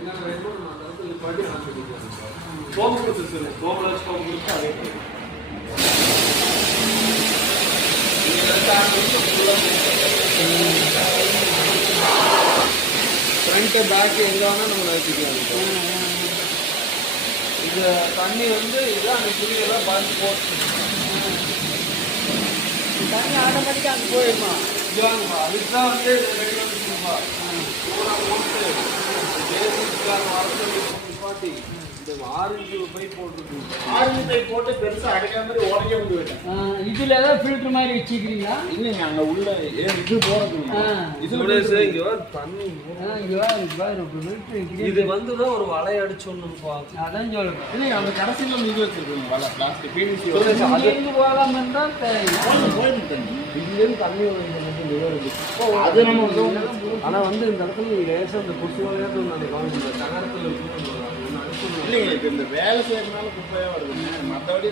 என்னென்ன வேணுமோ நம்ம அந்த இடத்துல பாட்டி ஆரம்பிக்கலாம் சார். சோப்பு கொடுத்து சோப்பில் சோப்பு கொடுத்து அதே ஃப்ரண்ட்டு பேக்கு எங்கே வேணால் நம்ம வச்சுக்கலாம் சார். இது தண்ணி வந்து இதுதான் அந்த துணியெல்லாம் பார்த்து போட்டு தண்ணி ஆட்டோமேட்டிக்காக அங்கே போயிடுமா? இதுவாங்கப்பா அதுக்கு தான் வந்து ரெடி வந்துச்சுப்பா. பூரா போட்டு பேசிக்கான வரது பாட்டி இந்த ஆரஞ்சு பைப் போட்டுருக்கு. ஆரஞ்சு பைப் போட்டு பெருசாக அடைக்கிற மாதிரி உடனே வந்து விட்டேன். இதில் ஏதாவது ஃபில்ட்ரு மாதிரி வச்சுக்கிறீங்களா? இல்லைங்க, அங்கே உள்ள இது போகிறது இங்கே தண்ணி இது வந்து தான் ஒரு வலை அடிச்சோன்னுப்பா. அதான் சொல்லுங்க. இல்லைங்க, அந்த கடைசியில் இது வச்சுருக்கோங்க வலை பிளாஸ்டிக் பிவிசி. அதுலேருந்து போகாமல் இருந்தால் போயிட்டு இதுலேருந்து தண்ணி அது நம்ம ஆனால் வந்து இந்த இடத்துல லேசாக இந்த கொசு வகையாக அந்த நகரத்தில் இல்லைங்க, இப்போ இந்த வேலை செய்யறதுனால குப்பையாக வருதுங்க. மற்றபடி